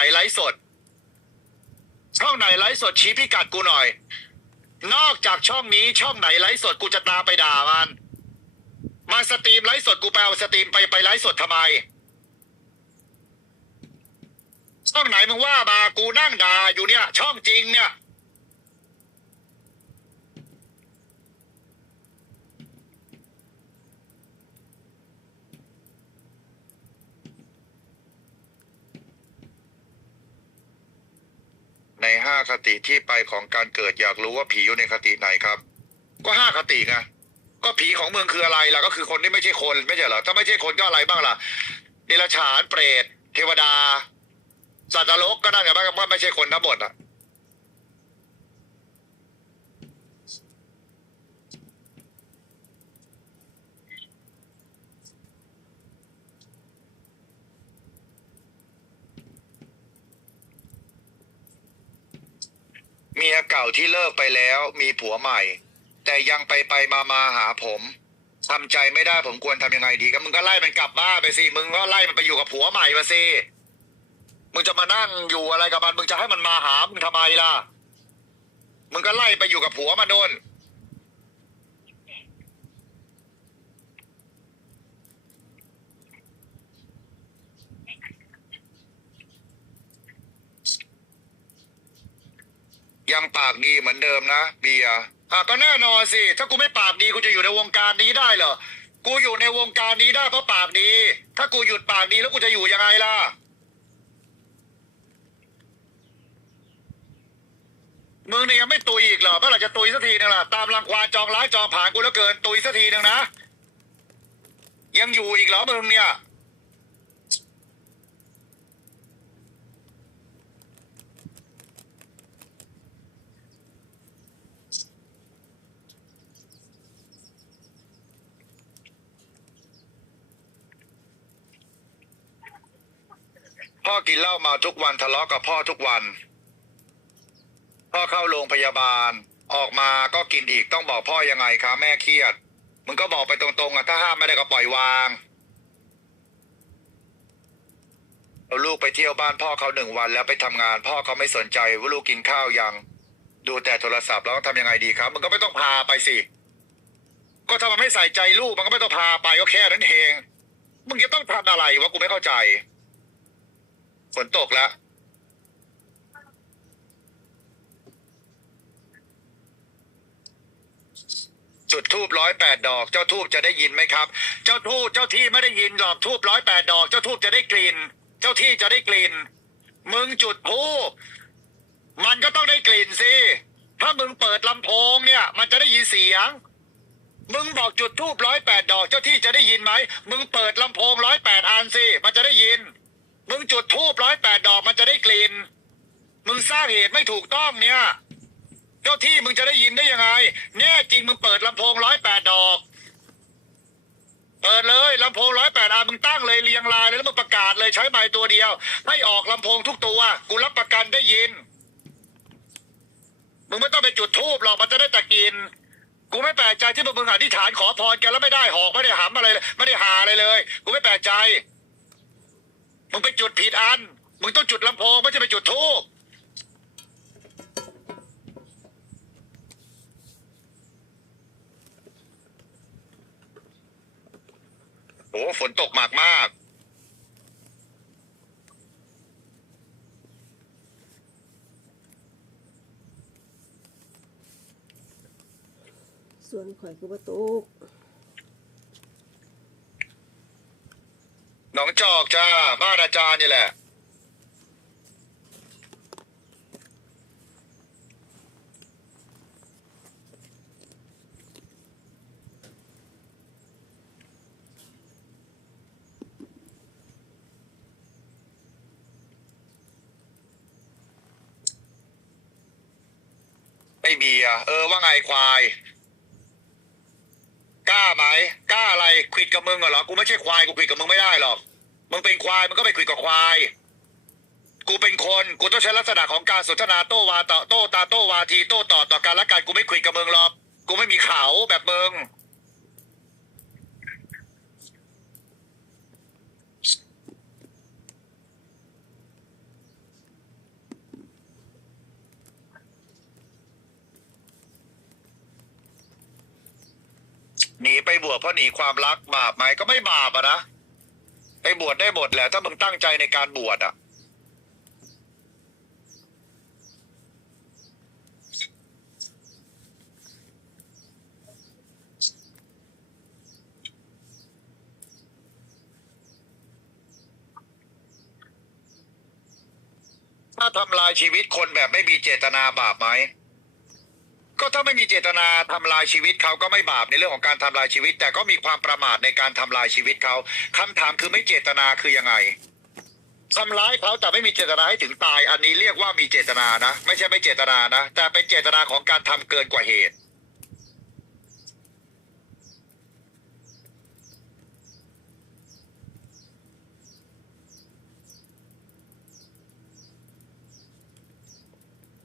นไลฟ์สด ช่องไหนไลฟ์สดชี้พิกัดกูหน่อย นอกจากช่องนี้ช่องไหนไลฟ์สดกูจะตามไปด่ามันมาสตรีมไลฟ์สดกูไปเอาสตรีมไปไปไลฟ์สดทำไม ช่องไหนมึงว่ามากูนั่งด่าอยู่เนี่ย ช่องจริงเนี่ย ห้าคติที่ไปของการเกิดอยากรู้ว่าผีอยู่ในคติไหนครับ ก็ห้าคติไงก็ผีของเมืองคืออะไรล่ะก็คือคนที่ไม่ใช่คนไม่ใช่เหรอถ้าไม่ใช่คนก็อะไรบ้างล่ะเดรัจฉานเปรต เทวดาสัตว์นรกก็นั่นไงบ้างว่าไม่ใช่คนทั้งหมดอะ เก่าที่เลิกไปแล้วมีผัวใหม่ แต่ยังไปไปมามาหาผมทำใจไม่ได้ผมควรทำยังไงดีก็มึงก็ไล่มันกลับบ้านไปสิมึงก็ไล่มันไปอยู่กับผัวใหม่มาสิมึงจะมานั่งอยู่อะไรกับมันมึงจะให้มันมาหามึงทำไมล่ะ มึงก็ไล่ไปอยู่กับผัวมันโน่น ยังปากดีเหมือนเดิมนะเบียร์อะก็แน่นอนสิ ถ้ากูไม่ปากดีกูจะอยู่ในวงการนี้ได้เหรอ กูอยู่ในวงการนี้ได้เพราะปากดี ถ้ากูหยุดปากดีแล้วกูจะอยู่ยังไงล่ะ มึงนี่ยังไม่ตุยอีกเหรอเมื่อไหร่จะตุยสักทีนึงล่ะ ตามรังควานจองร้ายจองผ่านกูแล้วเกินตุยสักทีนึงนะ ยังอยู่อีกเหรอมึงเนี่ย พ่อกินเหล้าเมาทุกวันทะเลาะกับพ่อทุกวัน พ่อเข้าโรงพยาบาล ออกมาก็กินอีกต้องบอกพ่อยังไงคะแม่เครียด มึงก็บอกไปตรงๆอะถ้าห้ามไม่ได้ก็ปล่อยวางเอาลูกไปเที่ยวบ้านพ่อเขาหนึ่งวันแล้วไปทำงาน พ่อเขาไม่สนใจว่าลูกกินข้าวยัง ดูแต่โทรศัพท์แล้วทำยังไงดีครับมึงก็ไม่ต้องพาไปสิก็ถ้ามันไม่ใส่ใจลูกมันก็ไม่ต้องพาไปก็แค่นั้นเองมึงจะต้องทำอะไรวะกูไม่เข้าใจ ฝนตกแล้ว จุดทูบร้อยแปดดอก เจ้าทูบจะได้ยินไหมครับ เจ้าทูบเจ้าที่ไม่ได้ยินดอกทูบร้อยแปดดอก เจ้าทูบจะได้กลิ่น เจ้าที่จะได้กลิ่น มึงจุดทูบมันก็ต้องได้กลิ่นสิ ถ้ามึงเปิดลำโพงเนี่ย มันจะได้ยินเสียง มึงบอกจุดทูบร้อยแปดดอก เจ้าที่จะได้ยินไหม มึงเปิดลำโพงร้อยแปดอันสิ มันจะได้ยิน มึงจุดทูบร้อยแปดดอกมันจะได้กลิ่น มึงสร้างเหตุไม่ถูกต้องเนี่ย เจ้าที่มึงจะได้ยินได้ยังไง แน่จริงมึงเปิดลำโพงร้อยแปดดอก เปิดเลยลำโพงร้อยแปดอันมึงตั้งเลยเรียงรายเลยแล้วมึงประกาศเลยใช้ไม้ตัวเดียว ให้ออกลำโพงทุกตัวกูรับประกันได้ยิน มึงไม่ต้องไปจุดทูบหรอกมันจะได้แต่กินกูไม่แปลกใจที่มึงอธิษฐานขอพรกันแล้วไม่ได้หอกไม่ได้หำอะไรเลยไม่ได้หาอะไรเลย กูไม่แปลกใจ มึงไปจุดผิดอัน มึงต้องจุดลำโพงไม่ใช่ไปจุดทูบโอ้ฝนตกมากมากส่วนข่อยคือประตูนอง จอกจ้า บ้านอาจารย์นี่แหละ ไม่มีอะเออว่าไงควาย กล้าไหม กล้าอะไรขวิดกับมึงเหรอ กูไม่ใช่ควาย กูขวิดกับมึงไม่ได้หรอก มึงเป็นควายมึงก็ไปคุยกับควาย กูเป็นคนกูต้องใช้ลักษณะของการสนทนาโต้วาต่อโต้ตาโต้วาทีโต้ต่อต่อการละกันกูไม่คุยกับมึงหรอกกูไม่มีเขาแบบมึงหนีไปบวชเพราะหนีความรักบาปไหมก็ไม่บาปอะนะ ไปบวชได้หมดแหละถ้ามึงตั้งใจในการบวชอะ ถ้าทำลายชีวิตคนแบบไม่มีเจตนาบาปไหม ก็ถ้าไม่มีเจตนาทำลายชีวิตเขาก็ไม่บาปในเรื่องของการทำลายชีวิต แต่ก็มีความประมาทในการทำลายชีวิตเขาคำถามคือไม่เจตนาคือยังไงทำร้ายเขาแต่ไม่มีเจตนาให้ถึงตาย อันนี้เรียกว่ามีเจตนานะ ไม่ใช่ไม่เจตนานะ แต่เป็นเจตนาของการทำเกินกว่าเหตุ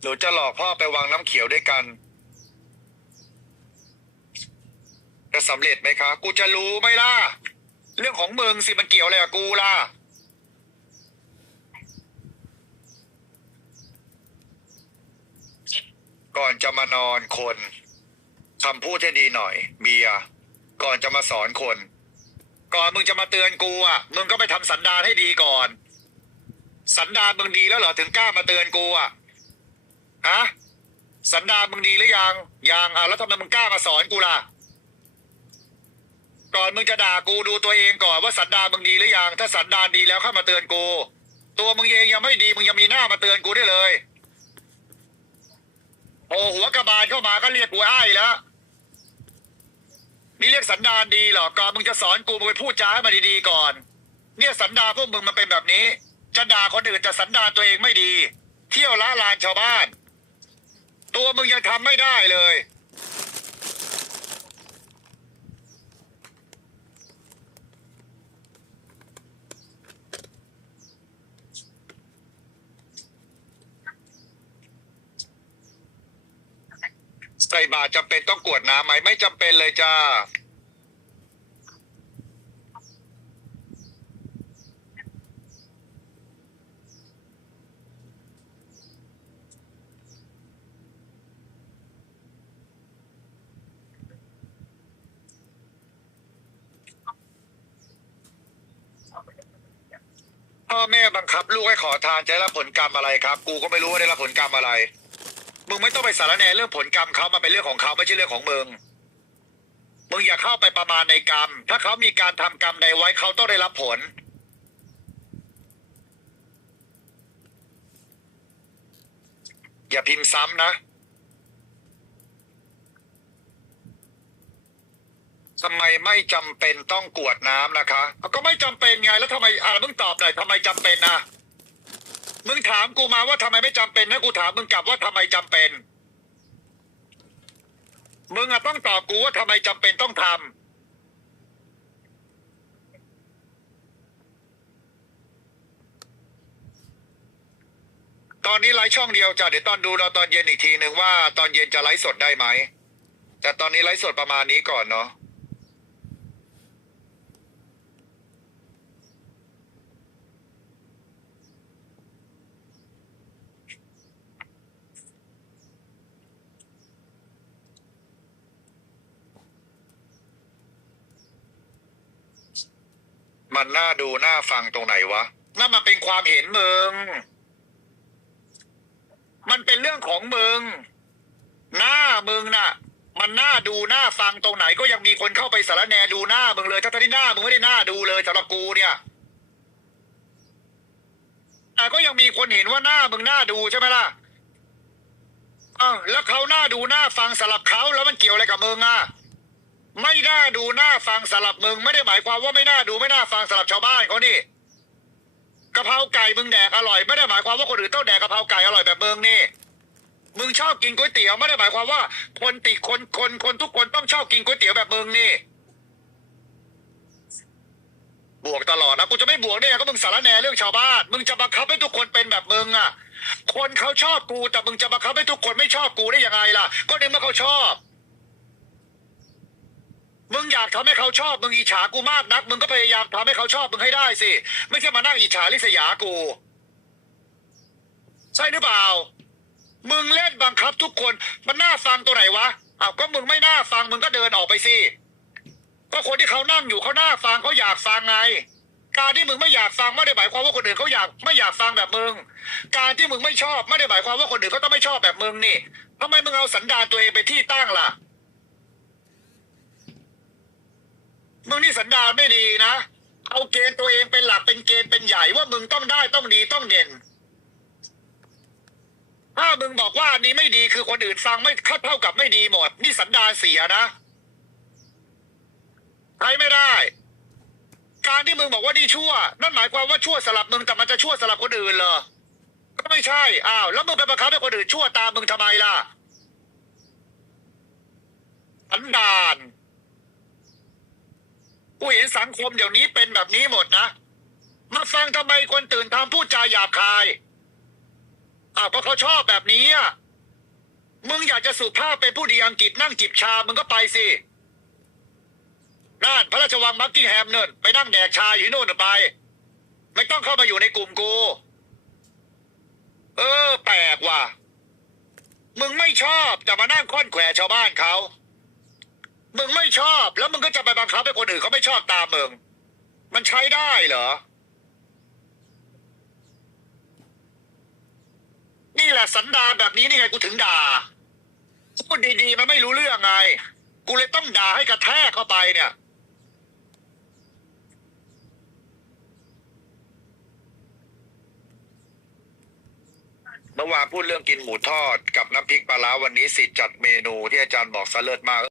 หนูจะหลอกพ่อไปวางน้ำเขียวด้วยกัน จะ สำเร็จไหมคะ กูจะรู้ไหมล่ะ เรื่องของมึงสิมันเกี่ยวอะไรกับกูล่ะ ก่อนจะมานอนคนคำพูดให้ดีหน่อย เบียร์ก่อนจะมาสอนคน ก่อนมึงจะมาเตือนกูอะ มึงก็ไปทำสันดานให้ดีก่อน สันดานมึงดีแล้วเหรอถึงกล้ามาเตือนกูอะฮะสันดานมึงดีหรือยัง ยังอะแล้วทำไมมึงกล้ามาสอนกูล่ะ ก่อนมึงจะด่ากูดูตัวเองก่อนว่าสันดานมึงดีหรือยังถ้าสันดานดีแล้วเข้ามาเตือนกู ตัวมึงเองยังไม่ดีมึงยังมีหน้ามาเตือนกูได้เลย โอ้หัวกระบาลเข้ามาก็เรียกกูไอ้ายแล้วนี่เรียกสันดานดีเหรอก่อนมึงจะสอนกูมึงไปพูดจาให้มันดีๆก่อน เนี่ยสันดานพวกมึงมันเป็นแบบนี้ จะด่าคนอื่นแต่สันดานตัวเองไม่ดี เที่ยวละลานชาวบ้าน ตัวมึงยังทำไม่ได้เลย ใส่บาตรจำเป็นต้องกวดน้ำไหมไม่จำเป็นเลยจ้า พ่อแม่บังคับ ลูกให้ขอทานจะได้รับผลกรรมอะไรครับ กูก็ไม่รู้ว่าได้รับผลกรรมอะไร มึงไม่ต้องไปสารแหนเรื่องผลกรรมเขามาเป็นเรื่องของเขาไม่ใช่เรื่องของมึง มึงอย่าเข้าไปประมาณในกรรม ถ้าเขามีการทำกรรมใดไว้เขาต้องได้รับผล อย่าพิมพ์ซ้ำนะทำไมไม่จำเป็นต้องกวดน้ำนะคะ ก็ไม่จำเป็นไงแล้วทำไมอ่ามึงตอบหน่อยทำไมจำเป็นนะ มึงถามกูมาว่าทำไมไม่จำเป็นนะกูถามมึงกลับว่าทำไมจำเป็น มึงอะต้องตอบกูว่าทำไมจำเป็นต้องทำตอนนี้ไลฟ์ช่องเดียวจ้ะเดี๋ยวตอนดูเราตอนเย็นอีกทีหนึ่งว่า ตอนเย็นจะไลฟ์สดได้ไหมแต่ตอนนี้ไลฟ์สดประมาณนี้ก่อนเนาะ มันน่าดูน่าฟังตรงไหนวะนั่นมันเป็นความเห็นมึง มันเป็นเรื่องของมึง หน้ามึงน่ะ มันน่าดูน่าฟังตรงไหนก็ยังมีคนเข้าไปสารแหนดูหน้ามึงเลยทั้งที่หน้ามึงไม่ได้หน้าดูเลยสำหรับกูเนี่ยแต่ก็ยังมีคนเห็นว่าหน้ามึงน่าดูใช่ไหมล่ะอ้าวแล้วเขาหน้าดูหน้าฟังสลับเขาแล้วมันเกี่ยวอะไรกับมึงอะ ไม่น่าดูน่าฟังสลับมึงไม่ได้หมายความว่าไม่น่าดูไม่น่าฟังสลับชาวบ้านเขานี่กะเพราไก่มึงแดกอร่อยไม่ได้หมายความว่าคนอื่นต้องแดกกะเพราไก่อร่อยแบบมึงนี่ มึงชอบกินก๋วยเตี๋ยวไม่ได้หมายความว่า คนติคนคนคนทุกคนต้องชอบกินก๋วยเตี๋ยวแบบมึงนี่ บวกตลอดนะกูจะไม่บวกได้ไงก็มึงสารแหนเรื่องชาวบ้านมึงจะบังคับให้ทุกคนเป็นแบบมึงอะ คนเขาชอบกูแต่มึงจะบังคับให้ทุกคนไม่ชอบกูได้ยังไงล่ะ ก็ในเมื่อเขาชอบ มึงอยากทำให้เขาชอบมึงอิจฉากูมากนัก มึงก็พยายามทำให้เขาชอบมึงให้ได้สิ ไม่ใช่มานั่งอิจฉาริษยากู ใช่หรือเปล่า มึงเล่นบังคับทุกคนมันน่าฟังตัวไหนวะอ้าวก็มึงไม่น่าฟังมึงก็เดินออกไปสิก็คนที่เขานั่งอยู่เขาน้าฟังเขาอยากฟังไง การที่มึงไม่อยากฟังไม่ได้หมายความว่าคนอื่นเขาอยากไม่อยากฟังแบบมึง การที่มึงไม่ชอบไม่ได้หมายความว่าคนอื่นเขาต้องไม่ชอบแบบมึงนี่ทำไมมึงเอาสันดานตัวเองไปที่ตั้งล่ะ มึงนี่สันดาน ไม่ดีนะ เอาเกณฑ์ตัวเองเป็นหลักเป็นเกณฑ์เป็นใหญ่ว่ามึงต้องได้ต้องดีต้องเด่น ถ้ามึงบอกว่านี้ไม่ดีคือคนอื่นฟังไม่เท่ากับไม่ดีหมด นี่สันดานเสียนะใช้ไม่ได้ การที่มึงบอกว่านี่ชั่ว นั่นหมายความว่าชั่วสลับมึงแต่มันจะชั่วสลับคนอื่นเหรอก็ไม่ใช่อ้าวแล้วมึงไปบังคับให้คนอื่นชั่วตามมึงทำไมล่ะสันดาน กูเห็นสังคมเดี๋ยวนี้เป็นแบบนี้หมดนะ มาฟังทำไมคนตื่นทำพูดจาหยาบคายอ้าวเพราะเขาชอบแบบนี้อะมึงอยากจะสุภาพเป็นผู้ดีอังกฤษนั่งจิบชา มึงก็ไปสินั่นพระราชวังบักกิ้งแฮมเนินไปนั่งแดกชาอยู่โน่นไป ไม่ต้องเข้ามาอยู่ในกลุ่มกู เออ แปลกว่ะ มึงไม่ชอบจะมานั่งค่อนแขวชาวบ้านเขา มึงไม่ชอบแล้วมึงก็จะไปบังคับให้คนอื่นเขาไม่ชอบตามมึง มันใช้ได้เหรอ นี่แหละสันดานแบบนี้นี่ไงกูถึงด่าพูดดีๆมันไม่รู้เรื่องไง กูเลยต้องด่าให้กระแทกเข้าไปเนี่ย เมื่อวานพูดเรื่องกินหมูทอดกับน้ำพริกปลาร้าวันนี้สิทธิ์จัดเมนูที่อาจารย์บอกสะเลิศมาก